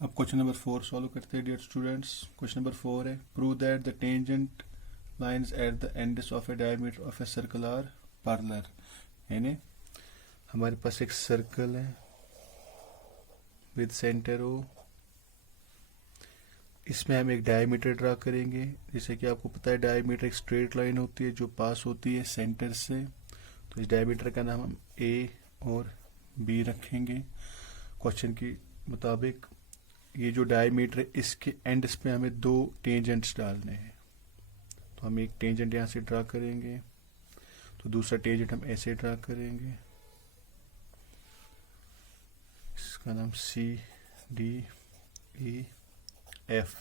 अब question number 4 solve करते हैं डियर स्टूडेंट्स। क्वेश्चन नंबर 4 है prove that the tangent lines at the ends of a diameter of a circle are parallel. यानी हमारे पास एक circle है विद सेंटर ओ, इसमें हम एक डायमीटर ड्रा करेंगे। जैसे कि आपको पता है डायमीटर एक स्ट्रेट लाइन होती है जो पास होती है सेंटर से, तो इस डायमीटर का नाम हम ए और बी रखेंगे। क्वेश्चन के मुताबिक ये जो डायमीटर है इसके एंड्स पे हमें दो टेंजेंट्स डालने हैं, तो हम एक टेंजेंट यहाँ से ड्रा करेंगे, तो दूसरा टेंजेंट हम ऐसे ड्रा करेंगे, इसका नाम सी डी ई एफ।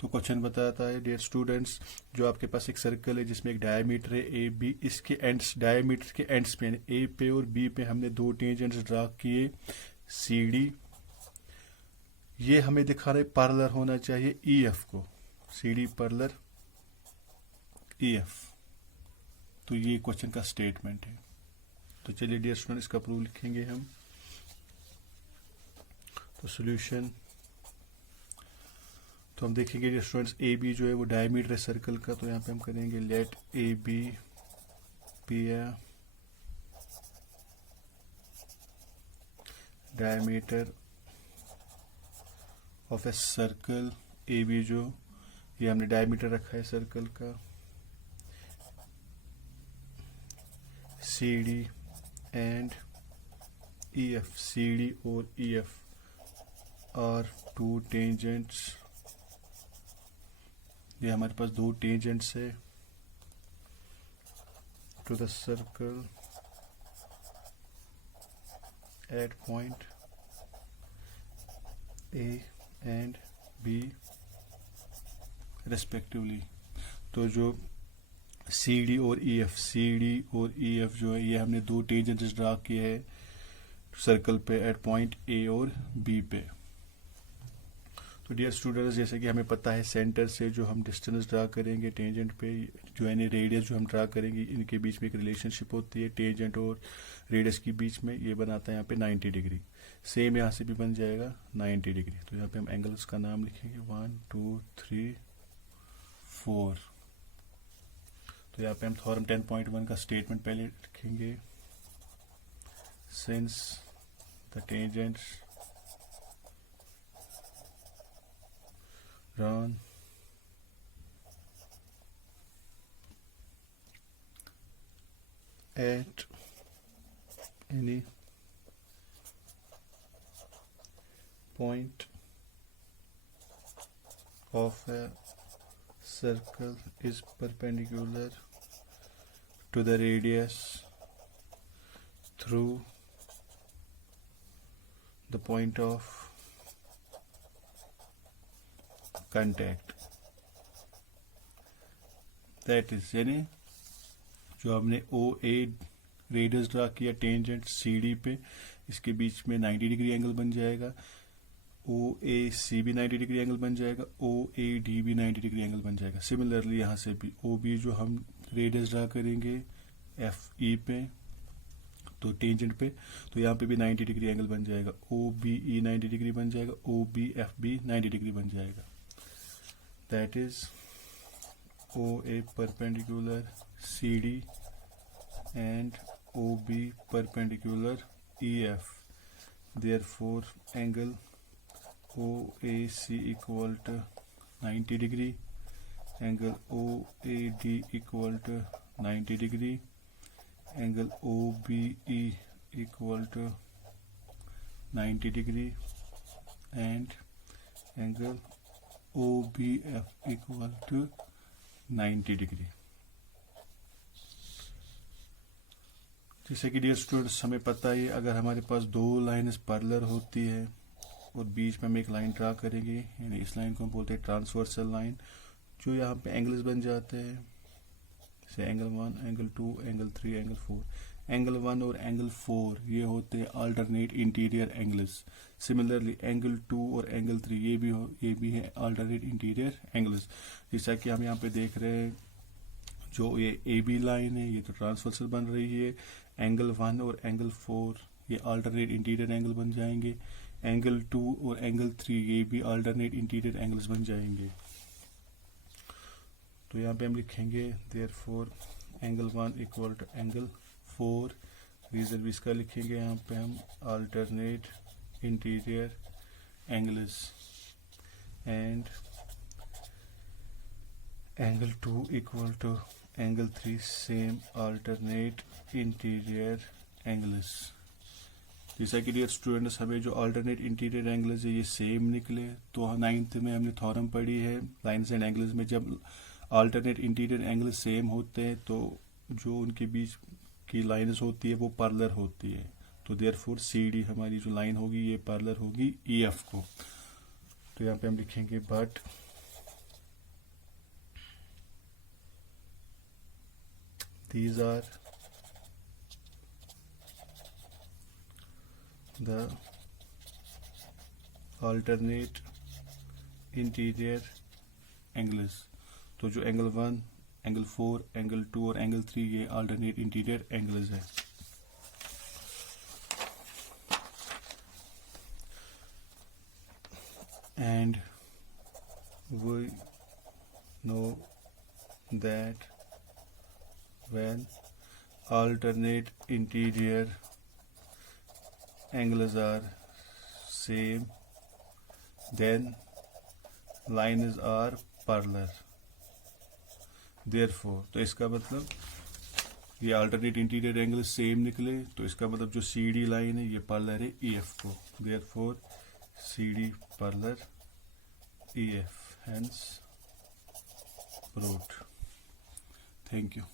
तो क्वेश्चन बताता है डियर स्टूडेंट्स, जो आपके पास एक सर्कल है जिसमें एक डायमीटर है ए बी, इसके एंड्स डायमीटर के एंड्स पे ए पे और बी पे हमने दो टेंजेंट्स ड्रा किए सी डी। ये हमें दिखा रहे पैरेलल होना चाहिए ई एफ को, C D parallel E F. तो ये क्वेश्चन का स्टेटमेंट है। तो चलिए डियर स्टूडेंट इसका प्रूफ लिखेंगे हम। तो सॉल्यूशन, तो हम देखेंगे डियर स्टूडेंट्स ए बी जो है वो डायमीटर है सर्कल का, तो यहाँ पे हम करेंगे let A B B A diameter of a circle. A B जो ये हमने डायमीटर रखा है सर्कल का, C D and E F, C D और E F are two tangents. ये हमारे पास दो टेंजेंट्स है to the circle at point A and B respectively. तो जो सी डी और ई एफ, सी डी और ई एफ जो है ये हमने दो टेंजेंट्स ड्रा किए हैं सर्कल पे एट पॉइंट ए और बी पे। तो डियर स्टूडेंट्स जैसे कि हमें पता है सेंटर से जो हम डिस्टेंस ड्रा करेंगे टेंजेंट पे, जो है रेडियस जो हम ड्रा करेंगे इनके बीच में एक रिलेशनशिप होती है टेंजेंट और रेडियस के बीच में, ये बनाता है यहाँ पे 90 डिग्री। सेम यहाँ से भी बन जाएगा 90 डिग्री। तो यहाँ पे हम एंगल्स का नाम लिखेंगे 1 2 3 4। तो यहाँ पे हम थ्योरम 10.1 का स्टेटमेंट पहले लिखेंगे, since the tangents run at any point of a circle is perpendicular to the radius through the point of contact, that is यानी जो हमने ओ ए रेडियस ड्रा किया टेंजेंट सी डी पे, इसके बीच में 90 डिग्री एंगल बन जाएगा, ओ ए सी भी 90 डिग्री एंगल बन जाएगा, ओ ए डी भी 90 डिग्री एंगल बन जाएगा। सिमिलरली यहाँ से भी ओ बी जो हम रेडियस ड्रा करेंगे एफ ई पे, तो टेंजेंट पे, तो यहाँ पे भी 90 डिग्री एंगल बन जाएगा, ओ बी ई 90 डिग्री बन जाएगा, O B F B 90 degree बन जाएगा। That is OA perpendicular CD and OB perpendicular EF. Therefore, angle OAC equal to 90 degree, angle OAD equal to 90 degree, angle OBE equal to 90 degree, and angle OBF equal to 90 degree. जैसे कि dear students हमें पता है अगर हमारे पास दो lines parallel होती है और बीच में हम एक लाइन ड्रा करेंगे, यानी इस लाइन को हम बोलते हैं ट्रांसवर्सल लाइन, जो यहाँ पे एंगल्स बन जाते हैं, जैसे angle 1, angle 2, angle 3, angle 4। Angle 1 और एंगल 4 ये होते हैं alternate interior angles. Similarly angle 2 और एंगल 3 ये भी है अल्टरनेट इंटीरियर एंगल्स। जैसा कि हम यहाँ पे देख रहे हैं जो ये ए बी लाइन है ये तो ट्रांसवर्सल बन रही है, एंगल 1 और एंगल 4 ये अल्टरनेट इंटीरियर एंगल बन जाएंगे। एंगल 2 और एंगल 3 ये भी अल्टरनेट इंटीरियर एंगल्स बन जाएंगे। तो यहाँ पे हम लिखेंगे therefore angle 1 equal to angle 4। Reason भी इसका लिखेंगे यहाँ पे हम alternate interior angles and angle 2 equal to angle 3 same alternate interior angles. जैसा कि डियर स्टूडेंट्स हमें जो अल्टरनेट इंटीरियर एंगल्स है ये सेम निकले, तो 9th में हमने थ्योरम पढ़ी है लाइन्स एंड एंगल्स में, जब अल्टरनेट इंटीरियर एंगल्स सेम होते हैं तो जो उनके बीच की लाइन्स होती है वो पैरेलल होती है। तो देयरफॉर सी डी हमारी जो लाइन होगी ये पैरेलल होगी ई एफ को। तो यहाँ पे हम लिखेंगे but these are the alternate interior angles। तो जो एंगल 1, एंगल 4, एंगल 2 और एंगल 3 ये अल्टरनेट इंटीरियर एंगल्स है। And we know that when alternate interior angles are same then lines are parallel। therefore तो इसका मतलब ये अल्टरनेट इंटीरियर एंगल सेम निकले, तो इसका मतलब जो सी डी लाइन है ये पैरेलल है ई एफ को। therefore C D parallel E F, hence proved। Thank you.